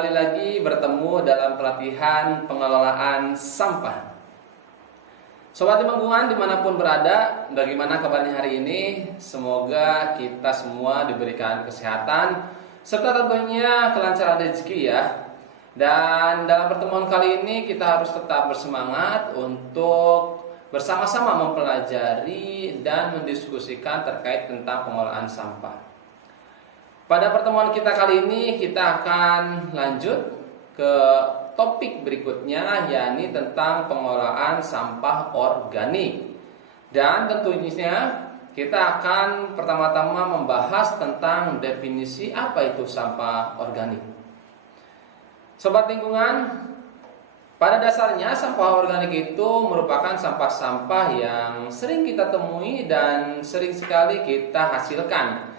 kembali lagi bertemu dalam pelatihan pengelolaan sampah. Sobat lingkungan dimanapun berada, bagaimana kabarnya hari ini? Semoga kita semua diberikan kesehatan serta tentunya kelancaran rezeki ya. Dan dalam pertemuan kali ini kita harus tetap bersemangat untuk bersama-sama mempelajari dan mendiskusikan terkait tentang pengelolaan sampah. Pada pertemuan kita kali ini kita akan lanjut ke topik berikutnya, yakni tentang pengelolaan sampah organik. Dan tentunya kita akan pertama-tama membahas tentang definisi apa itu sampah organik. Sobat lingkungan, pada dasarnya sampah organik itu merupakan sampah-sampah yang sering kita temui dan sering sekali kita hasilkan.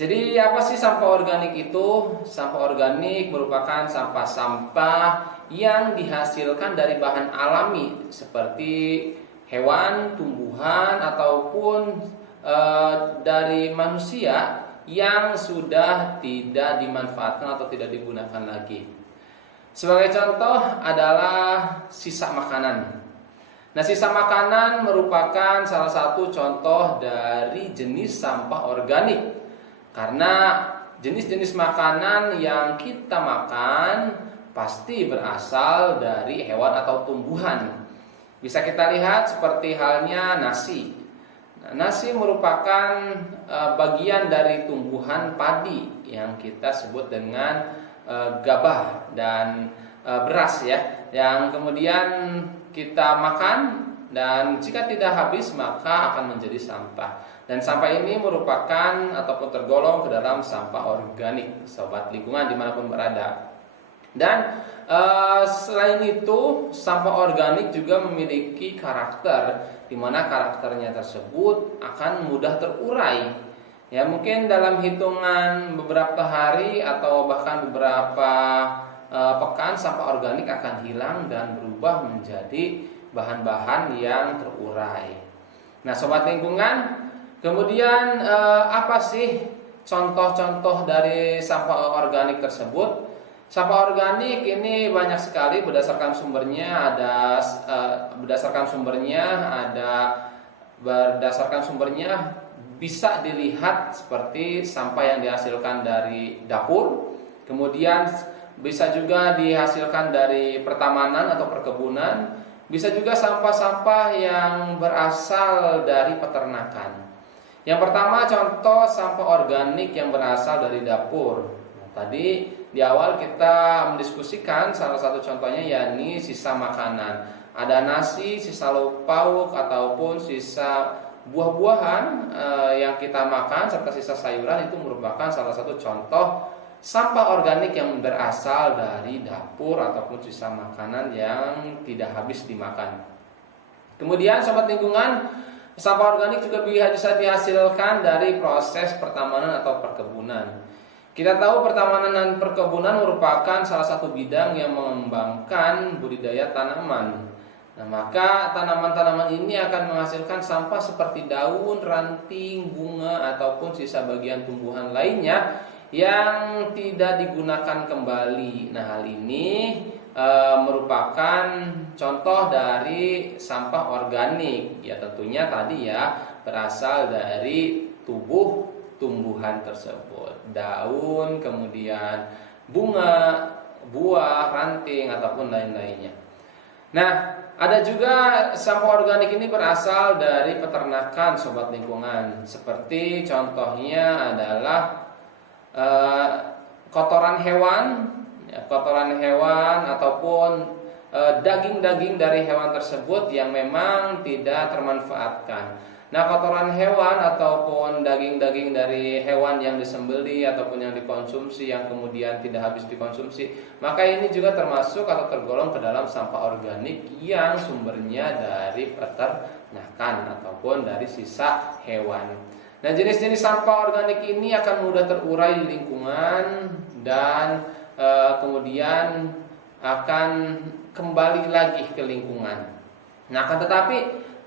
Jadi apa sih sampah organik itu? Sampah organik merupakan sampah-sampah yang dihasilkan dari bahan alami seperti hewan, tumbuhan, ataupun dari manusia yang sudah tidak dimanfaatkan atau tidak digunakan lagi. Sebagai contoh adalah sisa makanan. Nah, sisa makanan merupakan salah satu contoh dari jenis sampah organik. Karena jenis-jenis makanan yang kita makan pasti berasal dari hewan atau tumbuhan. Bisa kita lihat seperti halnya nasi. Nah, nasi merupakan bagian dari tumbuhan padi yang kita sebut dengan gabah dan beras ya, yang kemudian kita makan dan jika tidak habis maka akan menjadi sampah. Dan sampah ini merupakan ataupun tergolong ke dalam sampah organik, sobat lingkungan dimanapun berada. Dan selain itu sampah organik juga memiliki karakter, di mana karakternya tersebut akan mudah terurai. Ya, mungkin dalam hitungan beberapa hari atau bahkan beberapa pekan sampah organik akan hilang dan berubah menjadi bahan-bahan yang terurai. Nah, sobat lingkungan, kemudian apa sih contoh-contoh dari sampah organik tersebut? Sampah organik ini banyak sekali berdasarkan sumbernya bisa dilihat seperti sampah yang dihasilkan dari dapur, kemudian bisa juga dihasilkan dari pertamanan atau perkebunan, bisa juga sampah-sampah yang berasal dari peternakan. Yang pertama contoh sampah organik yang berasal dari dapur. Nah, tadi di awal kita mendiskusikan salah satu contohnya yakni sisa makanan. Ada nasi, sisa lauk pauk ataupun sisa buah-buahan yang kita makan serta sisa sayuran itu merupakan salah satu contoh sampah organik yang berasal dari dapur ataupun sisa makanan yang tidak habis dimakan. Kemudian sobat lingkungan, sampah organik juga bisa dihasilkan dari proses pertamanan atau perkebunan. Kita tahu pertamanan dan perkebunan merupakan salah satu bidang yang mengembangkan budidaya tanaman. Nah, maka tanaman-tanaman ini akan menghasilkan sampah seperti daun, ranting, bunga ataupun sisa bagian tumbuhan lainnya yang tidak digunakan kembali. Nah, hal ini merupakan contoh dari sampah organik. Ya, tentunya tadi ya berasal dari tubuh tumbuhan tersebut, daun, kemudian bunga, buah, ranting ataupun lain-lainnya. Nah, ada juga sampah organik ini berasal dari peternakan, sobat lingkungan. Seperti contohnya adalah kotoran hewan ataupun daging-daging dari hewan tersebut yang memang tidak termanfaatkan. Nah, kotoran hewan ataupun daging-daging dari hewan yang disembelih ataupun yang dikonsumsi yang kemudian tidak habis dikonsumsi, maka ini juga termasuk atau tergolong ke dalam sampah organik yang sumbernya dari peternakan ataupun dari sisa hewan. Nah, jenis-jenis sampah organik ini akan mudah terurai di lingkungan dan kemudian akan kembali lagi ke lingkungan. Nah, akan tetapi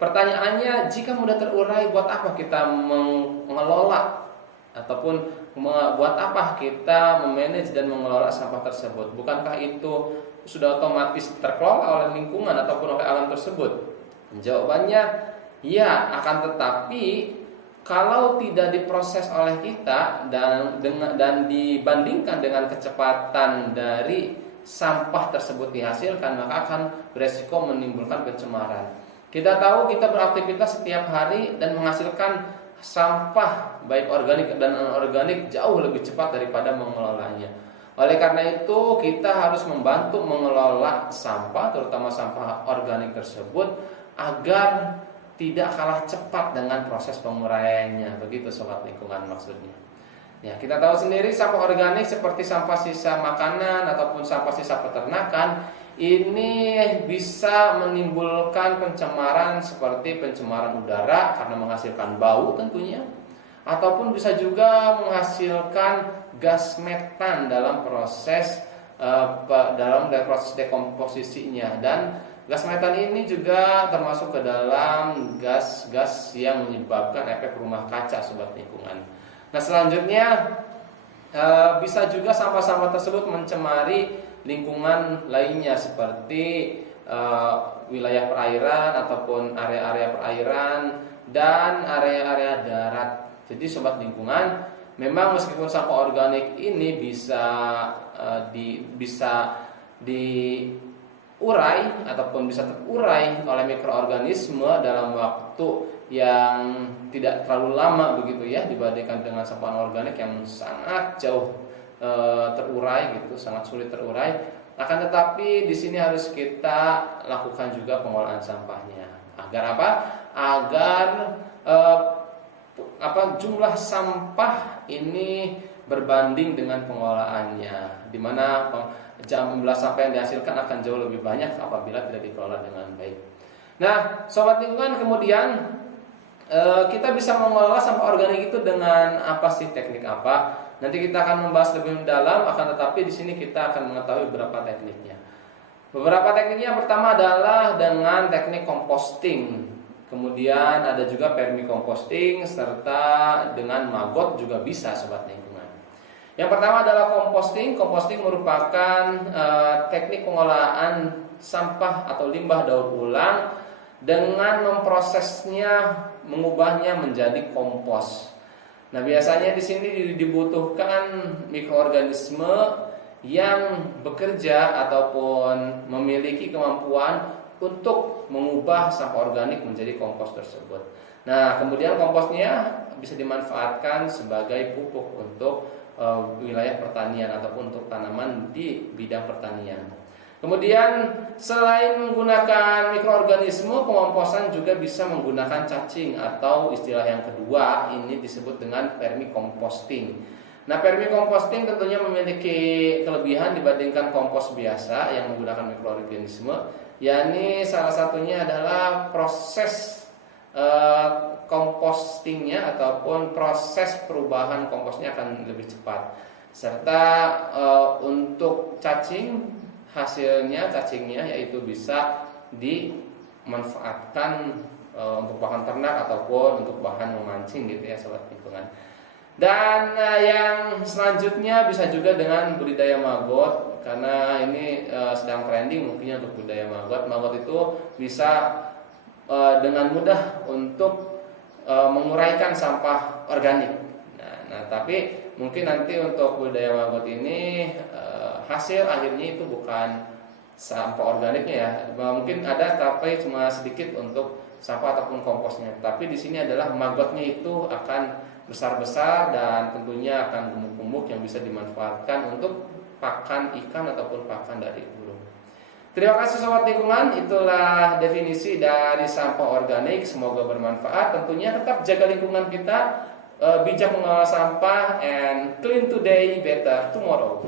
pertanyaannya, jika mudah terurai, buat apa kita mengelola ataupun buat apa kita memanage dan mengelola sampah tersebut? Bukankah itu sudah otomatis terkelola oleh lingkungan ataupun oleh alam tersebut? Jawabannya ya, akan tetapi kalau tidak diproses oleh kita dan dibandingkan dengan kecepatan dari sampah tersebut dihasilkan, maka akan beresiko menimbulkan pencemaran. Kita tahu kita beraktivitas setiap hari dan menghasilkan sampah baik organik dan anorganik jauh lebih cepat daripada mengelolanya. Oleh karena itu kita harus membantu mengelola sampah, terutama sampah organik tersebut, agar tidak kalah cepat dengan proses penguraiannya. Begitu sobat lingkungan maksudnya. Ya, kita tahu sendiri sampah organik seperti sampah sisa makanan ataupun sampah sisa peternakan ini bisa menimbulkan pencemaran seperti pencemaran udara karena menghasilkan bau tentunya, ataupun bisa juga menghasilkan gas metan dalam proses dekomposisinya. Dan gas metan ini juga termasuk ke dalam gas-gas yang menyebabkan efek rumah kaca sobat lingkungan. Nah, selanjutnya bisa juga sampah-sampah tersebut mencemari lingkungan lainnya seperti wilayah perairan ataupun area-area perairan dan area-area darat. Jadi sobat lingkungan, memang meskipun sampah organik ini bisa diurai ataupun bisa terurai oleh mikroorganisme dalam waktu yang tidak terlalu lama begitu ya, dibandingkan dengan sampah organik yang sangat jauh terurai gitu, sangat sulit terurai. Akan tetapi di sini harus kita lakukan juga pengolahan sampahnya. Agar apa? Agar jumlah sampah ini berbanding dengan pengolahannya, di mana jumlah sampah yang dihasilkan akan jauh lebih banyak apabila tidak dikelola dengan baik. Nah, sobat lingkungan, kemudian kita bisa mengelola sampah organik itu dengan apa sih, teknik apa? Nanti kita akan membahas lebih mendalam, akan tetapi di sini kita akan mengetahui beberapa tekniknya. Beberapa tekniknya, yang pertama adalah dengan teknik composting. Kemudian ada juga vermicomposting serta dengan maggot juga bisa sobat lingkungan. Yang pertama adalah composting. Composting merupakan teknik pengolahan sampah atau limbah daur ulang dengan memprosesnya, mengubahnya menjadi kompos. Nah, biasanya di sini dibutuhkan mikroorganisme yang bekerja ataupun memiliki kemampuan untuk mengubah sampah organik menjadi kompos tersebut. Nah, kemudian komposnya bisa dimanfaatkan sebagai pupuk untuk wilayah pertanian ataupun untuk tanaman di bidang pertanian. Kemudian selain menggunakan mikroorganisme, pengomposan juga bisa menggunakan cacing, atau istilah yang kedua ini disebut dengan vermicomposting. Nah, vermicomposting tentunya memiliki kelebihan dibandingkan kompos biasa yang menggunakan mikroorganisme, yakni salah satunya adalah proses compostingnya ataupun proses perubahan komposnya akan lebih cepat. Serta untuk cacing, hasilnya cacingnya yaitu bisa dimanfaatkan untuk bahan ternak ataupun untuk bahan memancing gitu ya sobat lingkungan. Dan yang selanjutnya bisa juga dengan budidaya maggot, karena ini sedang trending mungkinnya untuk budidaya maggot. Maggot itu bisa dengan mudah untuk menguraikan sampah organik. Nah, tapi mungkin nanti untuk budidaya maggot ini hasil akhirnya itu bukan sampah organiknya ya. Mungkin ada tapi cuma sedikit untuk sampah ataupun komposnya. Tapi di sini adalah maggotnya itu akan besar-besar dan tentunya akan gemuk-gemuk yang bisa dimanfaatkan untuk pakan ikan ataupun pakan dari burung. Terima kasih sobat lingkungan, itulah definisi dari sampah organik. Semoga bermanfaat. Tentunya tetap jaga lingkungan kita, bijak mengelola sampah, and clean today, better tomorrow.